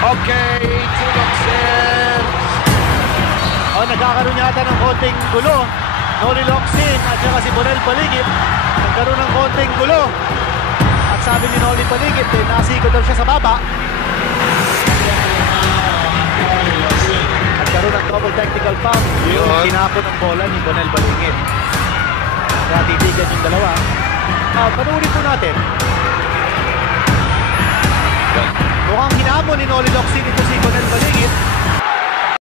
Okay, Tuloxin. Nagkakaroon yata ng konting gulo. Noli Locsin at saka si Bonel Paligid. Nagkaroon ng konting gulo. At sabi ni Noli Paligid, nasigo daw siya sa baba. Nagkaroon ng double technical foul. Yung tinapon ng bola ni Bonel Paligid. Kaya titigan yung dalawa. Panuulit po natin. Mukhang hinamon ni Noli Locsin ito si Bonel Paligid.